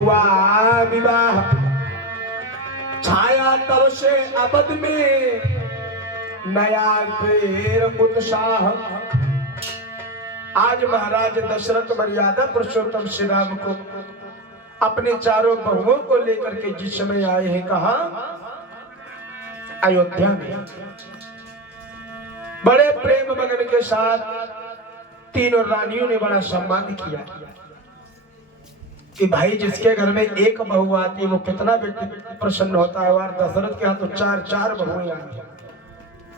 हुआ विवाह छाया तब से अबद में नया फिर उत्साह। आज महाराज दशरथ मर्यादा पुरुषोत्तम श्री राम को अपने चारों बहुओं को लेकर के जिस समय आए हैं, कहा अयोध्या में बड़े प्रेम मगन के साथ तीनों रानियों ने बड़ा सम्मान किया कि भाई जिसके घर में एक बहू आती है वो कितना व्यक्ति प्रसन्न होता है। और दशरथ के यहाँ तो चार चार बहुएं आई,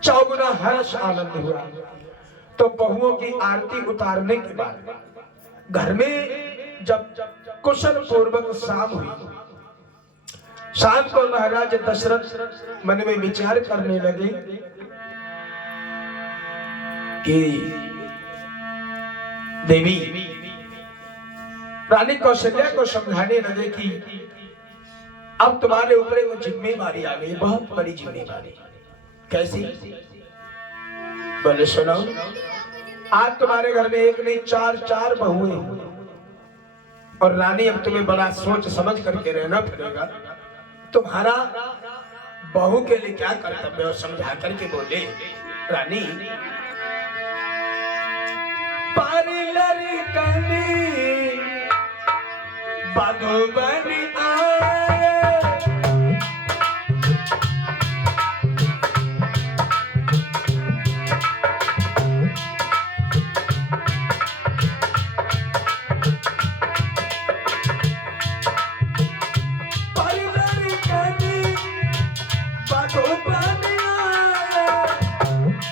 चौगुना हर्ष आनंद हुआ। तो बहुओं की आरती उतारने के बाद घर में जब कुशल पूर्वक शाम हुई, शाम को महाराज दशरथ मन में विचार करने लगे कि देवी रानी कौशल्या को समझाने लगे कि अब तुम्हारे ऊपर वो जिम्मेदारी आ गई, बहुत बड़ी जिम्मेदारी। कैसी? बोले सुनो, आज तुम्हारे घर में एक नहीं चार चार बहुएं और रानी, अब तुम्हें बड़ा सोच समझ करके रहना पड़ेगा। तुम्हारा बहू के लिए क्या कर्तव्य है समझा करके बोले, रानी बधुबन आए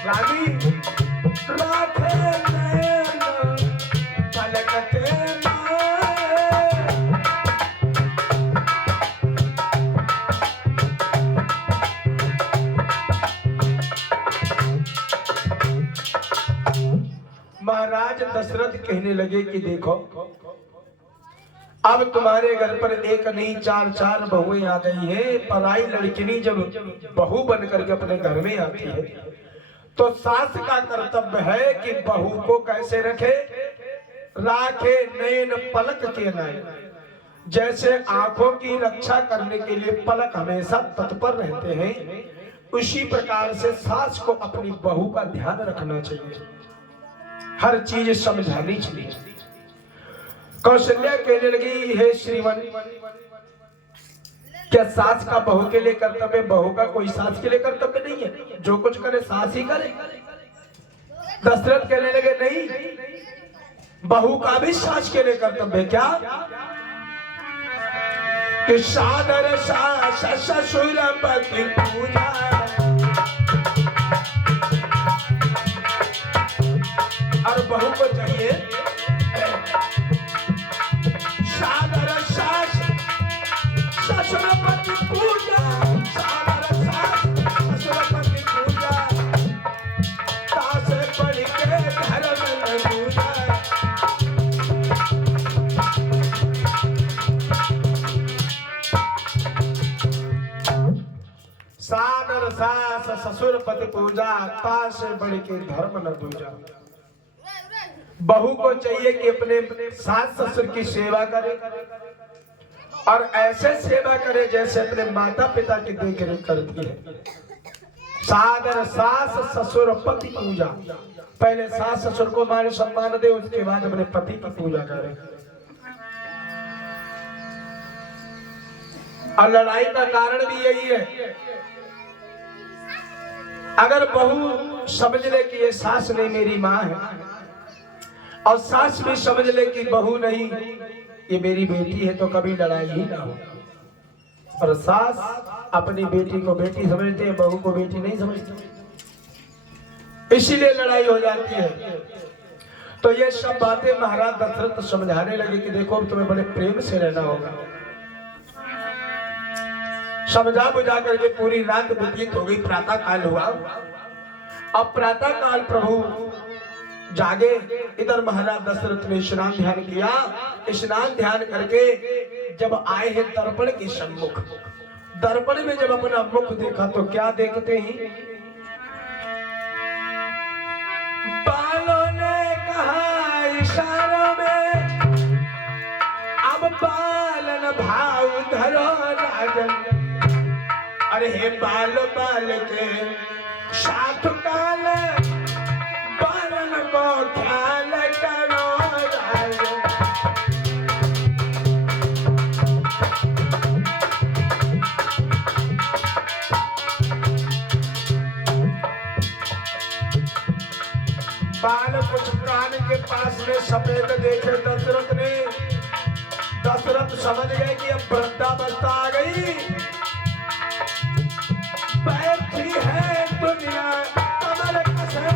रानी राधे महाराज दशरथ कहने लगे कि देखो, अब तुम्हारे घर पर एक नहीं चार चार बहुएं आ गई हैं। पराई लड़किनी जब बहू बन करके अपने घर में आती है तो सास का कर्तव्य है कि बहू को कैसे रखे, राखे नैन पलक के नैन। जैसे आंखों की रक्षा करने के लिए पलक हमेशा तत्पर रहते हैं, उसी प्रकार से सास को अपनी बहू का ध्यान रखना चाहिए, हर चीज समझानी चाहिए। कौशल्या कहने लगी, हे श्रीमान, क्या सास का बहू के लिए कर्तव्य, बहू का कोई सास के लिए कर्तव्य नहीं है? जो कुछ करे सास ही करे। दशरथ कहने लगे, नहीं, बहू का भी सास के लिए कर्तव्य। क्या? कि सादर सास ससुर पति पूजा, और बहू को चाहिए सादर सास ससुर पति पूजा, सादर सास ससुर पति पूजा, सास पढ़ के धर्म में पूजा। सादर सास ससुर पति पूजा, तास बढ़ के धर्म न पूजा। बहू को चाहिए कि अपने सास ससुर की सेवा करे और ऐसे सेवा करे जैसे अपने माता पिता की देख रेख करती है। सादर सास ससुर पति पूजा, पहले सास ससुर को मान सम्मान दे, उसके बाद अपने पति की पूजा करे। और लड़ाई का कारण भी यही है, अगर बहू समझ ले कि ये सास नहीं मेरी माँ है, और सास भी समझ ले कि बहू नहीं ये मेरी बेटी है, तो कभी लड़ाई ही ना हो। और सास अपनी बेटी को बेटी समझते हैं, बहू को बेटी नहीं समझते, इसीलिए लड़ाई हो जाती है। तो ये सब बातें महाराज दशरथ समझाने लगे कि देखो, तुम्हें बड़े प्रेम से रहना होगा। समझा बुझा करके पूरी रात व्यतीत हो गई, प्रातः काल हुआ। अब प्रातः काल प्रभु जागे, इधर महाराज दशरथ ने स्नान ध्यान किया। स्नान ध्यान करके जब आए हैं दर्पण के सम्मुख, दर्पण में जब अपना मुख देखा तो क्या देखते ही, बालों ने कहा इशारों में, अब बाल मन भाव धरो राजन, अरे हे बाल बाल के साथ काल बालन को ख्याल करो राजन। बाल कुछ कान के पास में सफेद देखे दशरथ ने। दशरथ समझ गए कि अब वृद्धावस्था आ गई, बैठी है दुनिया कमर कसे,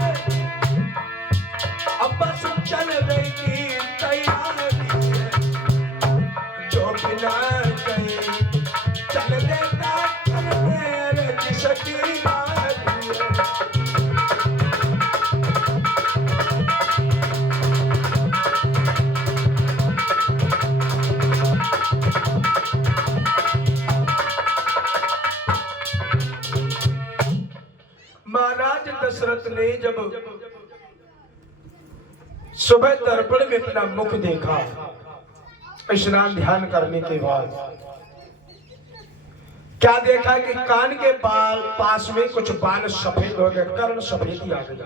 अब बस चल रही की तैयारी है, जो बिना गई चल देता मेरे जिसकी बारी है। महाराज दशरथ ने जब सुबह दर्पण में अपना मुख देखा, स्नान ध्यान करने के बाद क्या देखा कि कान के बाल पास में कुछ बाल सफेद हो गए, कर्ण सफेदी आ गई।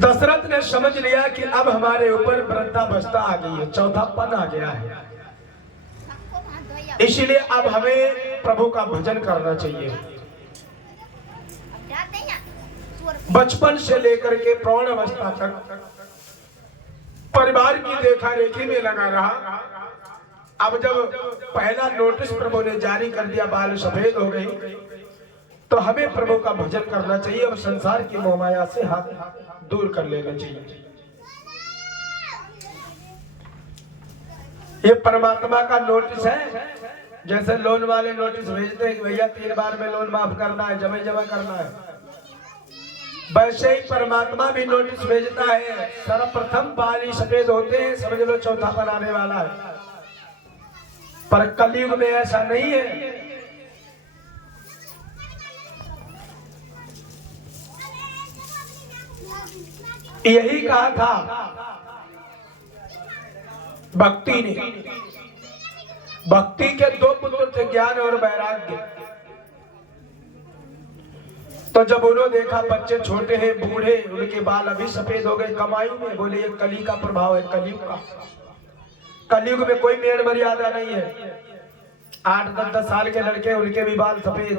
दशरथ ने समझ लिया कि अब हमारे ऊपर वृद्धावस्था आ गई है, चौथापन आ गया है, इसीलिए अब हमें प्रभु का भजन करना चाहिए। बचपन से लेकर के प्रौढ़ अवस्था तक परिवार की देखा रेखी में लगा रहा। अब जब पहला नोटिस प्रभु ने जारी कर दिया, बाल सफेद हो गई, तो हमें प्रभु का भजन करना चाहिए और संसार की मोहमाया से हाथ दूर कर लेना चाहिए। ये परमात्मा का नोटिस है। जैसे लोन वाले नोटिस भेजते हैं कि भैया 3 बार में लोन माफ करना है, जमा करना है, वैसे ही परमात्मा भी नोटिस भेजता है। सर्वप्रथम बाल ही सफेद होते हैं, समझ लो चौथा पर आने वाला है, पर कलयुग में ऐसा नहीं है। यही कहा था भक्ति ने। भक्ति के 2 पुत्र थे, ज्ञान और वैराग्य। तो जब उन्होंने देखा बच्चे छोटे हैं, बूढ़े, उनके बाल अभी सफेद हो गए, कमायु में, बोले ये कली का प्रभाव है, कलयुग का। कलयुग में कोई मेड़ मर्यादा नहीं है। 8-10 साल के लड़के, उनके भी बाल सफेद,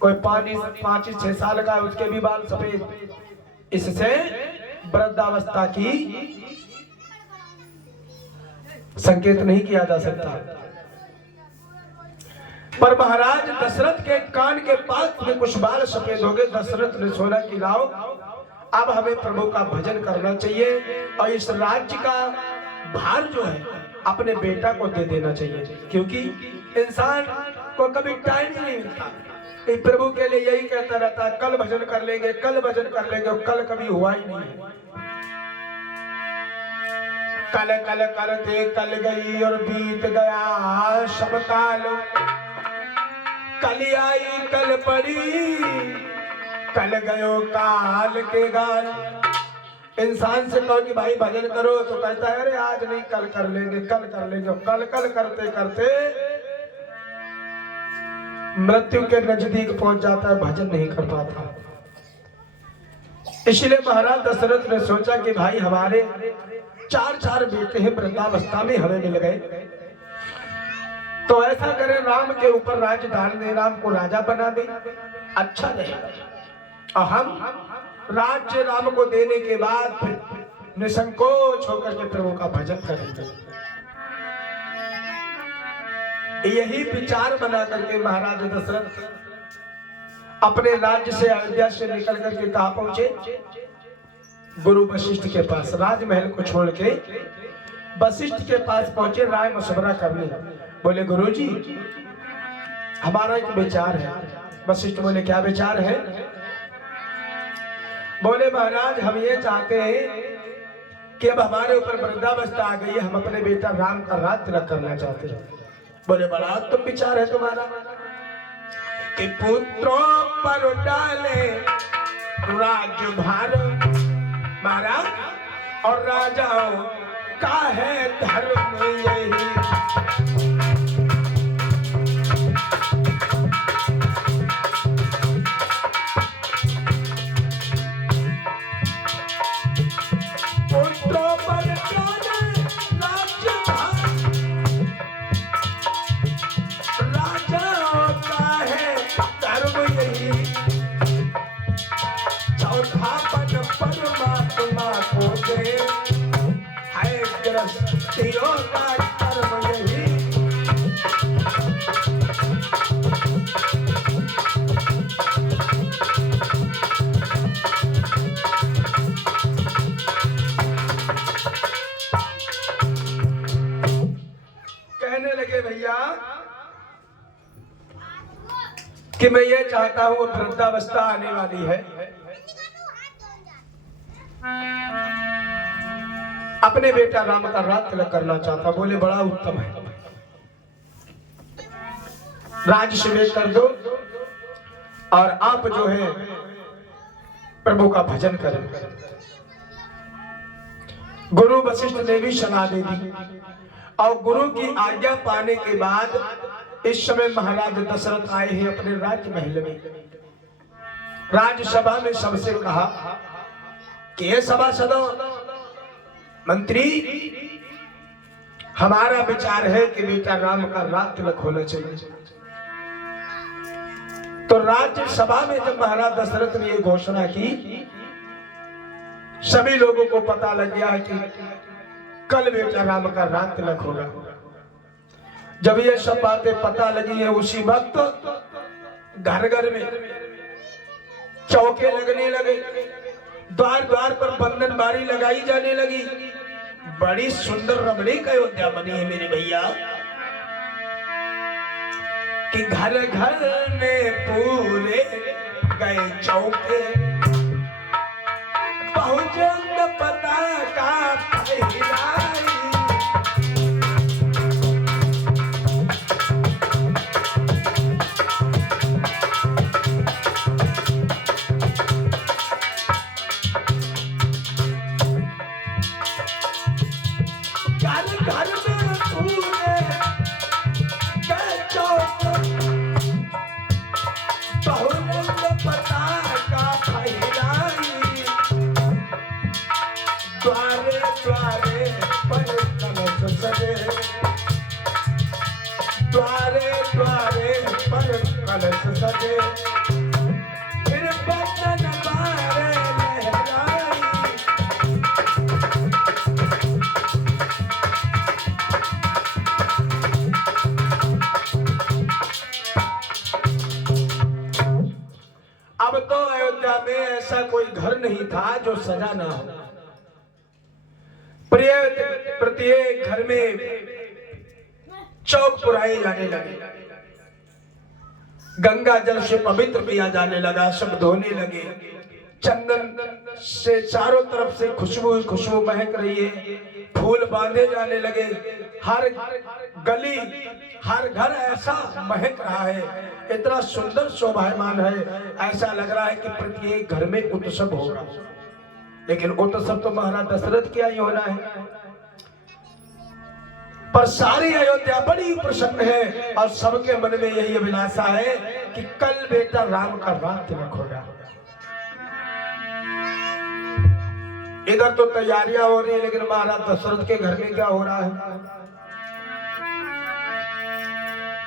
कोई 5-6 साल का, उसके भी बाल सफेद। इससे वृद्धावस्था की संकेत नहीं किया जा सकता। पर महाराज दशरथ के कान के पास में कुछ बाल सफेद हो गए। दशरथ ने सोचा कि लाओ, अब हमें प्रभु का भजन करना चाहिए और इस राज्य का भार जो है अपने बेटा को दे देना चाहिए, क्योंकि इंसान को कभी टाइम ही नहीं मिलता। प्रभु के लिए यही कहता रहता है, कल भजन कर लेंगे, कल भजन कर लेंगे, और कल कभी हुआ ही नहीं है। कल कल करते कल गई और बीत गया सब काल, कल आई कल पड़ी, कल गयो काल के गाल। इंसान से कहो कि भाई भजन करो तो कहता है अरे आज नहीं, कल कर लेंगे, कल कर लेंगे। कल कल करते करते मृत्यु के नजदीक पहुंच जाता है, भजन नहीं कर पाता। इसलिए महाराज दशरथ ने सोचा कि भाई हमारे 4 बेटे हैं, वृद्धावस्था में हमें मिल गए, तो ऐसा करें राम के ऊपर राज डाल दे, राम को राजा बना दे, अच्छा रहेगा। और हम राज्य राम को देने के बाद फिर निसंकोच होकर के प्रभु का भजन करेंगे। यही विचार बना करके महाराज दशरथ अपने राज्य से, अयोध्या से निकल करके कहाँ पहुंचे? गुरु वशिष्ठ के पास। राजमहल को छोड़ के वशिष्ठ के पास पहुंचे राय मशवरा करने। बोले गुरुजी हमारा एक विचार है। वशिष्ठ बोले क्या विचार है? बोले महाराज हम ये चाहते हैं कि अब हमारे ऊपर वृद्धावस्था आ गई है, हम अपने बेटा राम का राज तिलक करना चाहते हैं। बोले बड़ा उत्तम विचार है तुम्हारा कि पुत्रों पर डाले राज्य भार महाराज और राजाओं का है धर्म यही। परमात्मा को दे है गृहस्थियों का कर्म यही। कहने लगे भैया कि मैं ये चाहता हूं वृद्धावस्था आने वाली है, अपने बेटा राम का राज तिलक करना चाहता। बोले बड़ा उत्तम है, राजस्वेद कर दो और आप जो है प्रभु का भजन करें। गुरु वशिष्ठ ने भी सलाह दे दी और गुरु की आज्ञा पाने के बाद इस समय महाराज दशरथ आए हैं अपने राज्य महल में। राज्यसभा में सबसे कहा कि ये सभासदों, मंत्री, हमारा विचार है कि बेटा राम का राज तिलक होना चाहिए। तो राज्यसभा में जब महाराज दशरथ ने ये घोषणा की, सभी लोगों को पता लग गया है कि कल बेटा राम का राज तिलक होगा। जब ये सब बातें पता लगी है, उसी वक्त घर घर में चौके लगने लगे, द्वार द्वार पर बंधनबारी लगाई जाने लगी। बड़ी सुंदर रमणीक अयोध्या बनी है मेरे भैया कि घर घर में पूरे गए चौके, पहुंचे पता का फैलाई। द्वारे द्वारे पर कलश सजे, द्वारे द्वारे पर कलश सजे, फिर बचन मारे लहराई। अब तो अयोध्या में ऐसा कोई घर नहीं था जो सजा ना हो। प्रत्येक घर में चौक पुराए जाने लगे, गंगा जल से पवित्र किया जाने लगा, सब धोने लगे, चंदन से चारों तरफ से खुशबू खुशबू महक रही है, फूल बांधे जाने लगे, हर गली हर घर ऐसा महक रहा है, इतना सुंदर शोभायमान है, ऐसा लग रहा है कि प्रत्येक घर में उत्सव होगा। लेकिन उत्सव तो महाराज दशरथ क्या ही होना है, पर सारी अयोध्या बड़ी प्रसन्न है और सबके मन में यही अभिलाषा है कि कल बेटा राम का राज तिलक होगा। इधर तो तैयारियां हो रही है, लेकिन महाराज दशरथ के घर में क्या हो रहा है?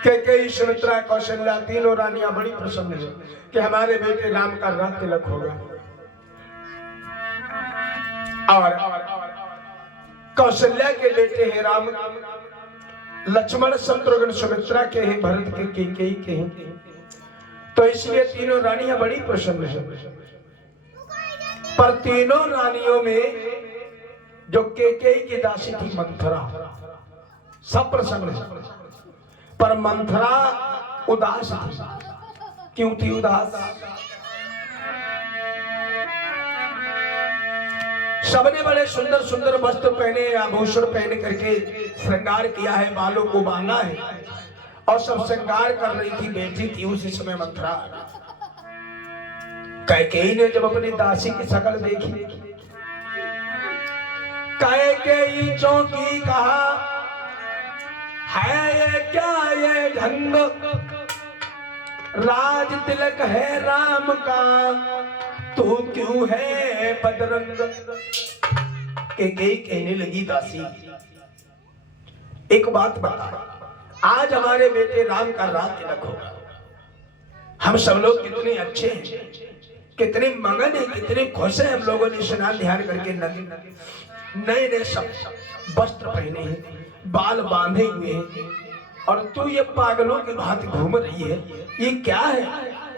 कैकेयी, सुमित्रा, कौशल्या तीनों रानियां बड़ी प्रसन्न है कि हमारे बेटे राम का राज तिलक होगा। और कौशल्या के बेटे हैं राम, लक्ष्मण, शत्रुघ्न, सुमित्रा के हैं, भरत के, कैकेयी के हैं, तो इसलिए तीनों रानियां बड़ी प्रसन्न है। पर तीनों रानियों में जो कैकेयी की दासी थी मंथरा, सब प्रसन्न है, पर मंथरा उदास थी। क्यों थी उदास? सबने बड़े सुंदर सुंदर वस्त्र पहने, आभूषण पहने करके श्रृंगार किया है, बालों को बांधा है और सब श्रृंगार कर रही थी, बैठी थी। उसी समय मंथरा, कैकेयी ने जब अपनी दासी की शक्ल देखी कैकेयी चौकी कहा, है ये क्या ये ढंग, राज तिलक है राम का, तू क्यों है बदरंग। कैकेयी कहने लगी, दासी एक बात बता, आज हमारे बेटे राम का रात तिलक होगा, हम सब लोग कितने अच्छे हैं, कितने मगन हैं, कितने खुश हैं। हम लोगों ने स्नान ध्यान करके नए नए सब वस्त्र पहने हैं, बाल बांधे हुए हैं, और तू ये पागलों की भांति घूम रही है, ये क्या है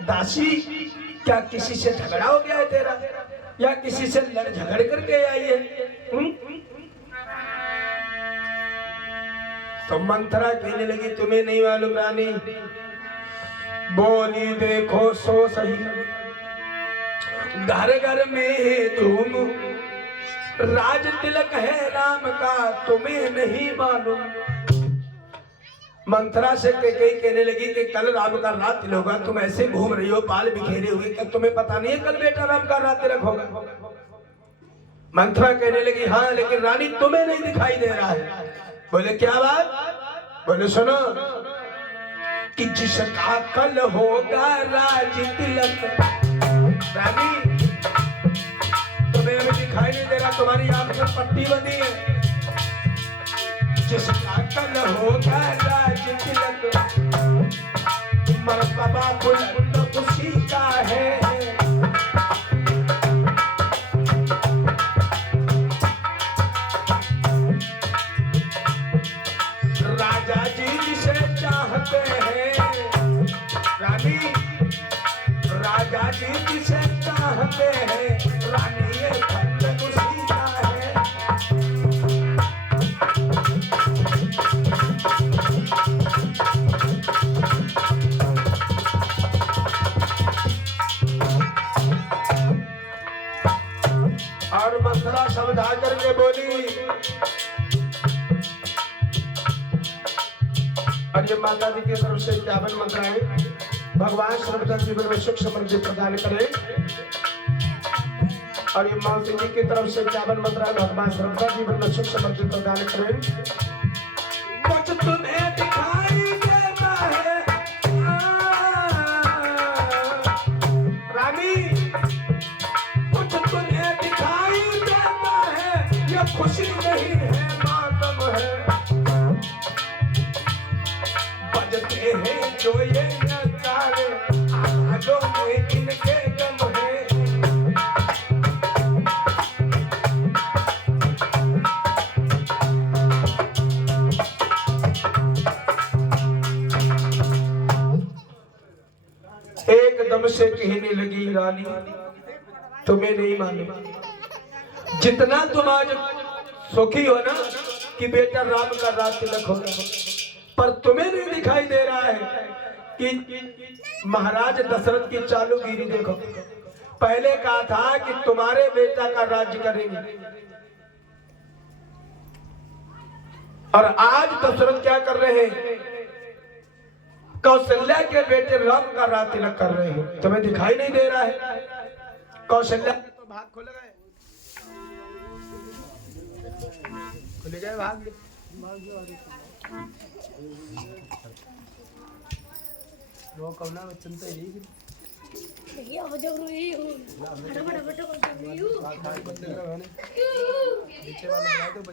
दासी? क्या किसी से झगड़ा हो गया है तेरा, या किसी से लड़ झगड़ करके आई है? तो मंथरा कहने लगी, तुम्हें नहीं मालूम रानी? बोली देखो सो सही, घर घर में है धूम, राज तिलक है राम का, तुम्हें नहीं मालूम। मंथरा से कैकेयी कहने लगी कि कल राम का रात तिलक होगा, तुम ऐसे घूम रही हो बाल बिखेरे हुए, क्या तुम्हें पता नहीं है कल बेटा राम का रात तिलक होगा? मंथरा कहने लगी, हाँ लेकिन रानी तुम्हें नहीं दिखाई दे रहा है। बोले क्या बात? बोले सुनो कि जिसका कल होगा राज तिलक, रानी तुम्हें अभी दिखाई नहीं दे रहा, तुम्हारी आंख में पट्टी बंधी है। जिसका कल होगा राज तिलक, मर्तबा बुलबुल खुशी का है। राजा जी जिसे चाहते हैं, रानी राजा जी जिसे चाहते हैं, रानी ये फल उसी का है। और मंथरा समझा करके बोली, और ये माता जी की तरफ से 51 मंत्र है, भगवान सर्वदा जीवन में सुख समृद्धि प्रदान करे। और ये मौसी जी की तरफ से 51 मंत्र है, भगवान सर्वदा जीवन में सुख समृद्धि प्रदान करे। कुछ तुम्हें दिखाई देता है रानी, कुछ तुम्हें दिखाई देता है, ये खुशी नहीं है मातम है। बजते हैं जो ये नगारे, आवाज़ों में इनके गम है। एकदम से कहने लगी, रानी तुम्हें नहीं मालूम, जितना तुम आज सुखी हो ना कि बेटा राम का रात तिलक होगा, पर तुम्हें नहीं दिखाई दे रहा है कि महाराज दशरथ की चालूगिरी देखो। पहले कहा था कि तुम्हारे बेटा का राज्य करेंगे, और आज दशरथ क्या कर रहे हैं? कौशल्या के बेटे राम का रात तिलक कर रहे हैं। तुम्हें दिखाई नहीं दे रहा है? कौशल्या के तो भाग खुल गए, खुल गए भाग। वो कौना बच्चन तो यही देखिए अब जब रही हूं फटाफट कर रही हूं।